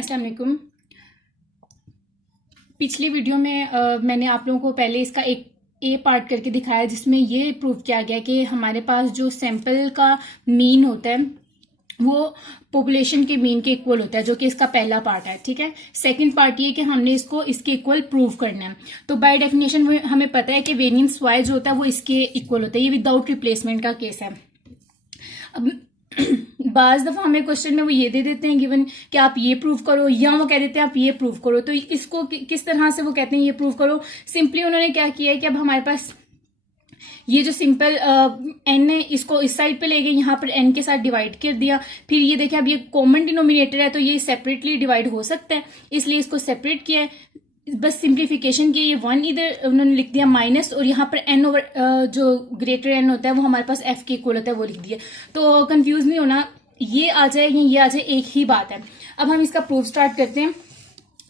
अस्सलाम वालेकुम। पिछली वीडियो में मैंने आप लोगों को पहले इसका एक ए पार्ट करके दिखाया जिसमें ये प्रूव किया गया कि हमारे पास जो सैंपल का मीन होता है वो पॉपुलेशन के मीन के इक्वल होता है, जो कि इसका पहला पार्ट है। ठीक है, सेकंड पार्ट ये कि हमने इसको इसके इक्वल प्रूव करना है। तो बाय डेफिनेशन हमें पता है कि वेरिएंस वाई जो होता है वो इसके इक्वल होता है। ये विदाउट रिप्लेसमेंट का केस है। अब बाज दफा हमें क्वेश्चन में वो ये दे देते हैं गिवन कि आप ये प्रूव करो, या वो कह देते हैं आप ये प्रूव करो। तो इसको किस तरह से वो कहते हैं ये प्रूव करो। सिंपली उन्होंने क्या किया है कि अब हमारे पास ये जो सिंपल एन है इसको इस साइड पे ले गए, यहाँ पर एन के साथ डिवाइड कर दिया। फिर ये देखें अब ये कॉमन डिनोमिनेटर है तो ये सेपरेटली डिवाइड हो सकता है, इसलिए इसको सेपरेट किया है। बस सिंप्लीफिकेशन की ये वन इधर उन्होंने लिख दिया माइनस, और यहाँ पर एन ओवर जो ग्रेटर एन होता है वो हमारे पास एफ के इक्वल होता है वो लिख दिया। तो कंफ्यूज नहीं होना, ये आ जाए ये आ जाए एक ही बात है। अब हम इसका प्रूफ स्टार्ट करते हैं।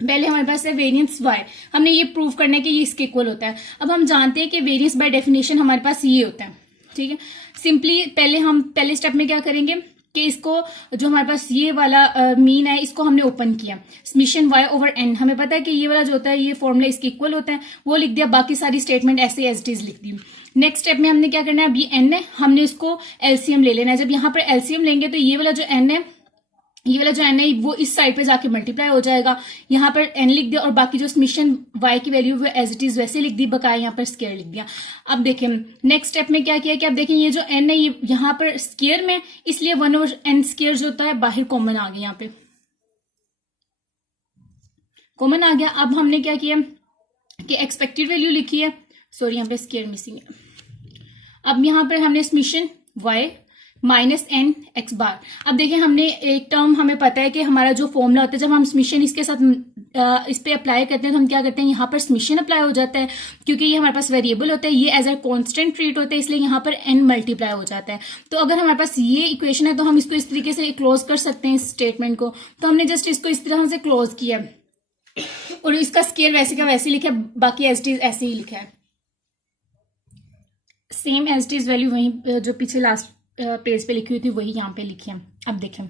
पहले हमारे पास है वेरिएंस वाई, हमने ये प्रूव करना है कि ये इसके इक्वल होता है। अब हम जानते हैं कि वेरिएंस बाय डेफिनेशन हमारे पास ये होता है। ठीक है, सिंपली पहले स्टेप में क्या करेंगे कि इसको जो हमारे पास ये वाला मीन है इसको हमने ओपन किया, समेशन वाई ओवर एन। हमें पता है कि ये वाला जो होता है ये फॉर्मूला इसके इक्वल होता है, वो लिख दिया। बाकी सारी स्टेटमेंट ऐसे एज इट इज लिख दी। नेक्स्ट स्टेप में हमने क्या करना है, अब ये एन है हमने इसको एलसीएम ले लेना है। जब यहाँ पर एलसीएम लेंगे तो ये वाला जो एन है वो इस साइड पे जाके मल्टीप्लाई हो जाएगा। यहाँ पर एन लिख दिया और बाकी जो समेशन वाई की वैल्यू वो एज इट इज वैसे लिख दी, बकाया यहाँ पर स्केयर लिख दिया। अब देखें नेक्स्ट स्टेप में क्या किया कि अब देखें ये जो एन है ये यहाँ पर स्केयर में, इसलिए वन ओवर एन स्केयर जो होता है बाहर कॉमन आ गया, यहाँ पे कॉमन आ गया। अब हमने क्या किया कि एक्सपेक्टेड वैल्यू लिखी है, सॉरी यहाँ पे स्केयर मिसिंग है। अब यहाँ पर हमने summation y minus n x bar. अब देखिए हमने एक टर्म हमें पता है कि हमारा जो फॉर्मूला होता है जब हम समेशन इसके साथ इस पे अप्लाई करते हैं तो हम क्या करते हैं यहाँ पर समेशन अप्लाई हो जाता है, क्योंकि ये हमारे पास वेरिएबल होता है, ये एज अ कांस्टेंट ट्रीट होता है, इसलिए यहाँ पर एन मल्टीप्लाई हो जाता है। तो अगर हमारे पास ये इक्वेशन है तो हम इसको इस तरीके से क्लोज कर सकते हैं इस स्टेटमेंट को। तो हमने जस्ट इसको इस तरह से क्लोज किया और इसका स्केयर वैसे का वैसे लिखा है, बाकी एज इट इज ऐसे ही लिखा है, same as it is value वही जो पीछे लास्ट पेज पे लिखी हुई थी वही यहाँ पे लिखी है। अब देखें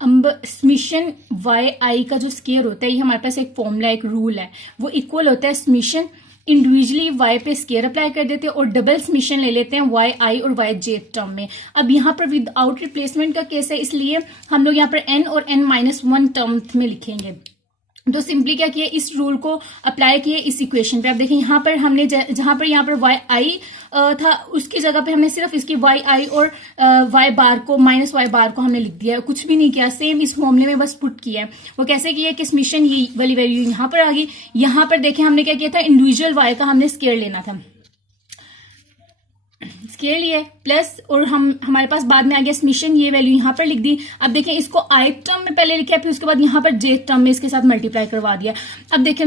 अब समेशन वाई आई का जो स्केयर होता है ये हमारे पास एक फॉर्मूला एक रूल है, वो इक्वल होता है समेशन इंडिविजुअली वाई पे स्केयर अप्लाई कर देते हैं और डबल समेशन ले लेते हैं वाई आई और वाई जे टर्म में। अब यहाँ पर विदाउट रिप्लेसमेंट का केस है, इसलिए हम लोग यहाँ पर एन और एन माइनस वन टर्म में लिखेंगे। तो सिंपली क्या किया, इस रूल को अप्लाई किए इस इक्वेशन पे। आप देखें यहाँ पर हमने जहां पर यहाँ पर वाई आई था उसकी जगह पे हमने सिर्फ इसकी वाई आई और वाई बार को माइनस वाई बार को हमने लिख दिया, कुछ भी नहीं किया, सेम इस फॉर्मूले में बस पुट किया है। वो कैसे किया कि समेशन ये वाली वैल्यू यहाँ पर आ गई। यहाँ पर देखें हमने क्या किया था, इंडिविजुअल वाई का हमने स्केयर लेना था, स्केयर लिए प्लस और हमारे पास बाद में आ गया समेशन, ये वैल्यू यहाँ पर लिख दी। अब देखें इसको आई टर्म में पहले लिखा, फिर उसके बाद यहाँ पर जे टर्म में इसके साथ मल्टीप्लाई करवा दिया। अब देखें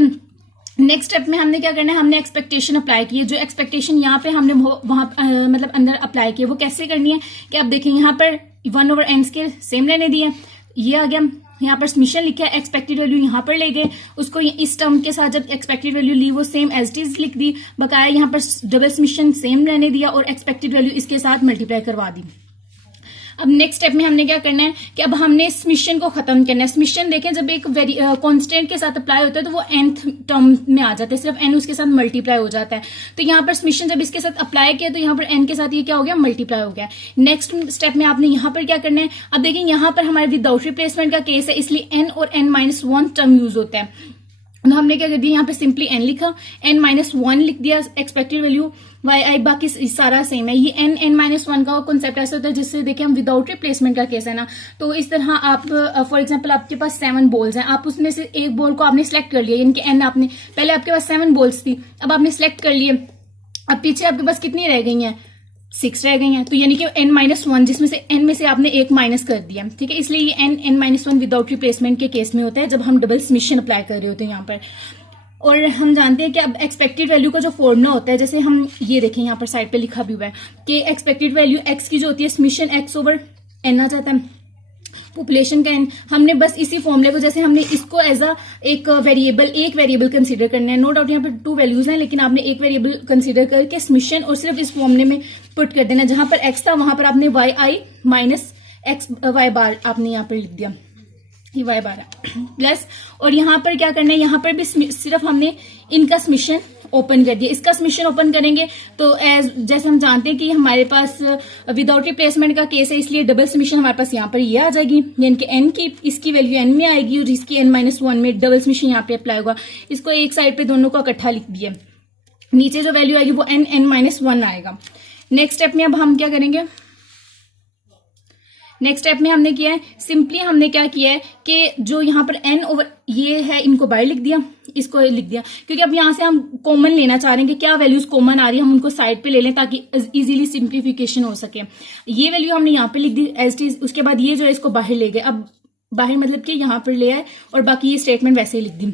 नेक्स्ट स्टेप में हमने क्या करना है, हमने एक्सपेक्टेशन अप्लाई की है। जो एक्सपेक्टेशन यहाँ पे हमने वहां मतलब अंदर अप्लाई की है वो कैसे करनी है कि अब देखें यहाँ पर one over n square same रहने दिए, ये आ गया। यहाँ पर समेशन लिखा है, एक्सपेक्टेड वैल्यू यहाँ पर ले गए, उसको इस टर्म के साथ जब एक्सपेक्टेड वैल्यू ली वो सेम एज इट इज लिख दी, बकाया यहाँ पर डबल समेशन सेम रहने दिया और एक्सपेक्टेड वैल्यू इसके साथ मल्टीप्लाई करवा दी। अब नेक्स्ट स्टेप में हमने क्या करना है कि अब हमने समेशन को खत्म करना है। समेशन देखें जब एक कांस्टेंट के साथ अप्लाई होता है तो वो nth टर्म में आ जाता है, सिर्फ n उसके साथ मल्टीप्लाई हो जाता है। तो यहाँ पर समेशन जब इसके साथ अप्लाई किया तो यहाँ पर n के साथ ये क्या हो गया, मल्टीप्लाई हो गया। नेक्स्ट स्टेप में आपने यहाँ पर क्या करना है, अब देखिए यहाँ पर हमारे विदाउट रिप्लेसमेंट का केस है, इसलिए n और n minus one term use होता है। तो हमने क्या कर दिया, यहाँ पे सिंपली n लिखा, n माइनस वन लिख दिया एक्सपेक्टेड वैल्यू वाई आई, बाकी सारा सेम है। ये n माइनस वन का कॉन्सेप्ट ऐसा होता है जिससे देखिए हम विदाउट रिप्लेसमेंट का केस है ना, तो इस तरह आप फॉर एग्जांपल आपके पास 7 बॉल्स हैं, आप उसमें से एक बॉल को आपने सिलेक्ट कर लिया, यानी कि n आपने पहले आपके पास 7 बॉल्स थी, अब आपने सिलेक्ट कर लिए, अब पीछे आपके पास कितनी रह गई हैं, 6 रह गई हैं। तो यानी कि n माइनस वन जिसमें से n में से आपने एक माइनस कर दिया, ठीक है। इसलिए ये n minus one without replacement के केस में होता है जब हम डबल समेशन अप्लाई कर रहे होते हैं यहाँ पर। और हम जानते हैं कि अब एक्सपेक्टेड वैल्यू का जो फॉर्मूला होता है, जैसे हम ये देखें यहाँ पर साइड पे लिखा भी हुआ है कि एक्सपेक्टेड वैल्यू x की जो होती है समेशन x ओवर n आ जाता है, पॉपुलेशन का n। हमने बस इसी फॉर्मूले को, जैसे हमने इसको एज अ एक वेरिएबल कंसीडर करना है, नो डाउट यहाँ पर 2 वैल्यूज हैं, लेकिन आपने एक वेरिएबल कंसीडर करके समेशन और सिर्फ इस फॉर्मूले में पुट कर देना। जहां पर x था वहां पर आपने वाई आई माइनस एक्स वाई बार आपने यहाँ पर लिख दिया। ये y बार प्लस, और यहाँ पर क्या करना है, यहाँ पर भी सिर्फ हमने इनका समीशन ओपन कर दिया। इसका समीशन ओपन करेंगे तो जैसे हम जानते हैं कि हमारे पास विदाउट रिप्लेसमेंट का केस है, इसलिए डबल समीशन हमारे पास यहाँ पर ये आ जाएगी, यानी कि n की इसकी वैल्यू n में आएगी और इसकी n-1 में डबल समीशन यहाँ पे अप्लाई होगा। इसको एक साइड पे दोनों को इकट्ठा लिख दिया, नीचे जो वैल्यू आएगी वो n-1 आएगा। नेक्स्ट स्टेप में अब हम क्या करेंगे, नेक्स्ट स्टेप में हमने किया है सिंपली हमने क्या किया है कि जो यहाँ पर n ओवर ये है इनको बाहर लिख दिया, इसको लिख दिया, क्योंकि अब यहाँ से हम कॉमन लेना चाह रहे हैं कि क्या वैल्यूज कॉमन आ रही है, हम उनको साइड पे ले लें ताकि इजीली सिंप्लीफिकेशन हो सके। ये वैल्यू हमने यहाँ पे लिख दी एज इट इज, उसके बाद ये जो है इसको बाहर ले गए, अब बाहर मतलब कि यहाँ पर ले आए और बाकी ये स्टेटमेंट वैसे ही लिख दी।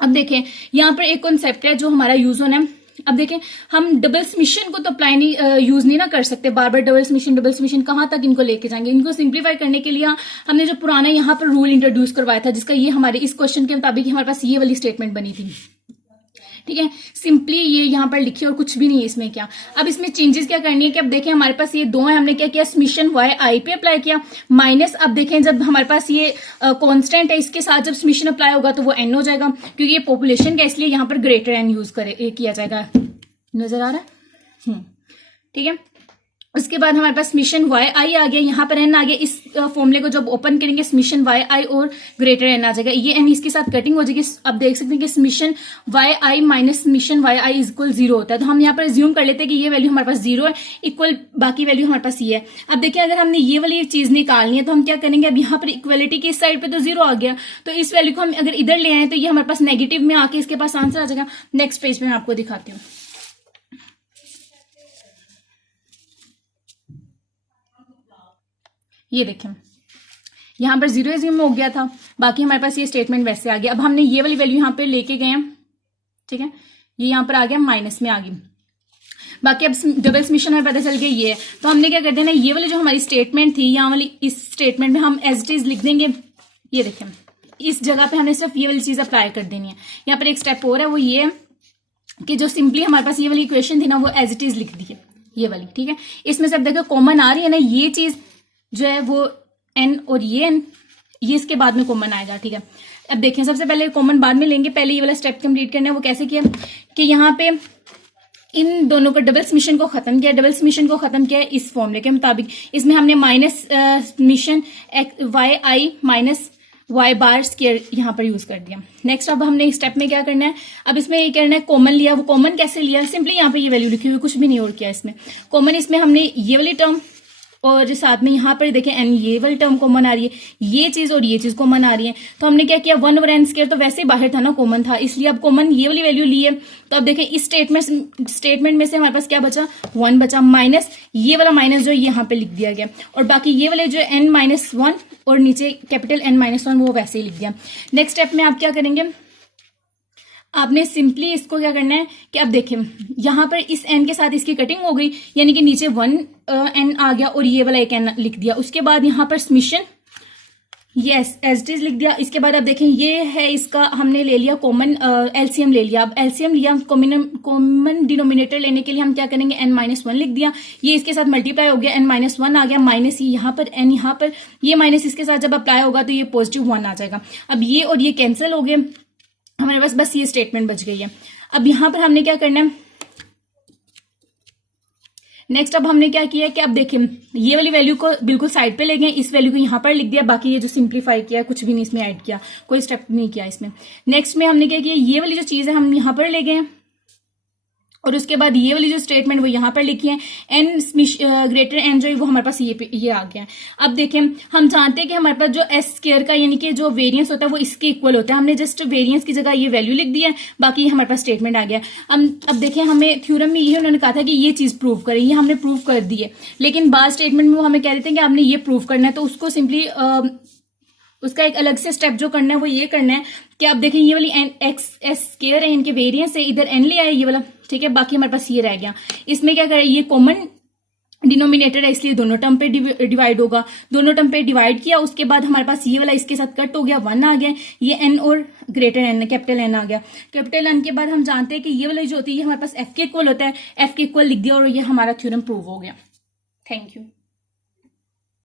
अब देखें यहाँ पर एक कॉन्सेप्ट है जो हमारा यूज होना है। अब देखें हम डबल समीशन को तो अप्लाई नहीं यूज नहीं ना कर सकते, बार बार डबल समीशन कहाँ तक इनको लेके जाएंगे। इनको सिंप्लीफाई करने के लिए हमने जो पुराना यहाँ पर रूल इंट्रोड्यूस करवाया था, जिसका ये हमारे इस क्वेश्चन के मुताबिक हमारे पास ये वाली स्टेटमेंट बनी थी, ठीक है। सिंपली ये यहाँ पर लिखी और कुछ भी नहीं है इसमें क्या। अब इसमें चेंजेस क्या करनी है कि अब देखें हमारे पास ये दो है, हमने क्या किया समीशन y i पे अप्लाई किया माइनस, अब देखें जब हमारे पास ये कांस्टेंट है इसके साथ जब समीशन अप्लाई होगा तो वो n हो जाएगा, क्योंकि ये पॉपुलेशन का इसलिए यहाँ पर ग्रेटर n यूज किया जाएगा। नजर आ रहा है, ठीक है। उसके बाद हमारे पास समीशन y i आ गया, यहाँ पर n आ गया। इस फॉर्मूले को जब ओपन करेंगे समीशन y i और ग्रेटर n आ जाएगा, ये n इसके साथ कटिंग हो जाएगी। अब देख सकते हैं कि summation y i minus summation y i is equal 0 होता है, तो हम यहाँ पर एज्यूम कर लेते हैं कि ये वैल्यू हमारे पास 0 है, इक्वल बाकी वैल्यू हमारे पास ये है। अब देखिए अगर हमने ये वाली चीज निकालनी है तो हम क्या करेंगे, अब यहाँ पर इक्वलिटी की इस साइड पे तो 0 आ गया, तो इस वैल्यू को हम अगर इधर ले आए तो ये हमारे पास नेगेटिव में आके इसके पास आंसर आ जाएगा। नेक्स्ट पेज पे मैं आपको दिखाती हूँ। ये देखें यहाँ पर 0 एज्यूम हो गया था, बाकी हमारे पास ये स्टेटमेंट वैसे आ गया। अब हमने ये वाली वैल्यू यहाँ पे लेके गए हैं, ठीक है, ये यहाँ पर आ गया माइनस में आ गई, बाकी अब डबल समीशन हमें पता चल गया ये है। तो हमने क्या कर देना, ये वाली जो हमारी स्टेटमेंट थी यहाँ वाली, इस स्टेटमेंट में हम एज इट इज लिख देंगे। ये देखें इस जगह पे हमने सिर्फ ये वाली चीज अप्लाई कर देनी है। यहाँ पर एक स्टेप और है, वो ये कि जो सिंपली हमारे पास ये वाली इक्वेशन थी ना वो एज इट इज लिख दी है, ये वाली, ठीक है। इसमें से अब देखो कॉमन आ रही है ना, ये चीज जो है वो n और ये n, ये इसके बाद में कॉमन आएगा, ठीक है। अब देखें सबसे पहले कॉमन बाद में लेंगे, पहले ये वाला स्टेप कंप्लीट करना है। वो कैसे किया कि यहाँ पे इन दोनों को डबल समीशन को खत्म किया, डबल समीशन को खत्म किया इस फॉर्मूले के मुताबिक। इसमें हमने minus summation y i minus y bar square यहाँ पर यूज कर दिया। नेक्स्ट अब हमने इस स्टेप में क्या करना है, अब इसमें ये करना है कॉमन लिया। वो कॉमन कैसे लिया, सिंपली यहाँ पे ये वैल्यू लिखी हुई, कुछ भी नहीं और किया इसमें। कॉमन इसमें हमने ये वाली टर्म और साथ में यहाँ पर देखें n ये वाली टर्म कॉमन आ रही है, ये चीज और ये चीज कॉमन आ रही है। तो हमने क्या किया 1 ओवर n स्क्वायर, तो वैसे ही बाहर था ना कॉमन था, इसलिए अब कॉमन ये वाली वैल्यू ली है। तो अब देखें इस स्टेटमेंट में से हमारे पास क्या बचा, 1 बचा, माइनस ये वाला माइनस जो यहाँ पे लिख दिया गया, और बाकी ये वाले जो n-1 और नीचे कैपिटल n-1 वो वैसे ही लिख दिया। नेक्स्ट स्टेप में आप क्या करेंगे, आपने सिंपली इसको क्या करना है कि अब देखें यहाँ पर इस n के साथ इसकी कटिंग हो गई, यानी कि नीचे 1 n आ गया और ये वाला एक n लिख दिया। उसके बाद यहाँ पर summation yes as it is लिख दिया। इसके बाद अब देखें ये है इसका हमने ले लिया कॉमन एलसीएम ले लिया। अब एलसीएम लिया, कॉमन डिनोमिनेटर लेने के लिए हम क्या करेंगे n-1 लिख दिया, ये इसके साथ मल्टीप्लाई हो गया, n-1 आ गया, माइनस ये यहाँ पर n यहाँ पर, ये माइनस इसके साथ जब अप्लाई होगा तो ये पॉजिटिव 1 आ जाएगा। अब ये और ये कैंसिल हो गए, हमारे पास बस ये स्टेटमेंट बच गई है। अब यहाँ पर हमने क्या करना है, नेक्स्ट अब हमने क्या किया कि अब देखें ये वाली वैल्यू को बिल्कुल साइड पे ले गए, इस वैल्यू को यहाँ पर लिख दिया, बाकी ये जो सिंप्लीफाई किया कुछ भी नहीं इसमें ऐड किया, कोई स्टेप नहीं किया इसमें। नेक्स्ट में हमने क्या किया, ये वाली जो चीज है हम यहाँ पर ले गए और उसके बाद ये वाली जो स्टेटमेंट वो यहाँ पर लिखी है, n ग्रेटर n जो है वो हमारे पास ये आ गया। अब देखें हम जानते हैं कि हमारे पास जो s स्क्वायर का यानी कि जो वेरिएंस होता है वो इसके इक्वल होता है, हमने जस्ट वेरिएंस की जगह ये वैल्यू लिख दिया है, बाकी हमारे पास स्टेटमेंट आ गया। अब देखें हमें थ्योरम में ये उन्होंने कहा था कि ये चीज प्रूव करें, ये हमने प्रूव कर दी है, लेकिन बाद स्टेटमेंट में वो हमें कह देते हैं कि आपने ये प्रूव करना है, तो उसको सिंपली उसका एक अलग से स्टेप जो करना है वो ये करना है कि आप देखें ये वाली x s स्क्वायर है, इनके वेरिएंस है, इधर n ले आए ये वाला, ठीक है, बाकी हमारे पास ये रह गया। इसमें क्या करें, ये कॉमन डिनोमिनेटर है इसलिए दोनों टर्म पे डिवाइड होगा, दोनों टर्म पे डिवाइड किया, उसके बाद हमारे पास ये वाला इसके साथ कट हो गया, 1 आ गया, ये n और ग्रेटर n कैपिटल n आ गया। कैपिटल n के बाद हम जानते हैं कि ये वाला जो होती है हमारे पास f के इक्वल होता है, f के इक्वल लिख दिया और ये हमारा थ्योरम प्रूव हो गया। Thank you.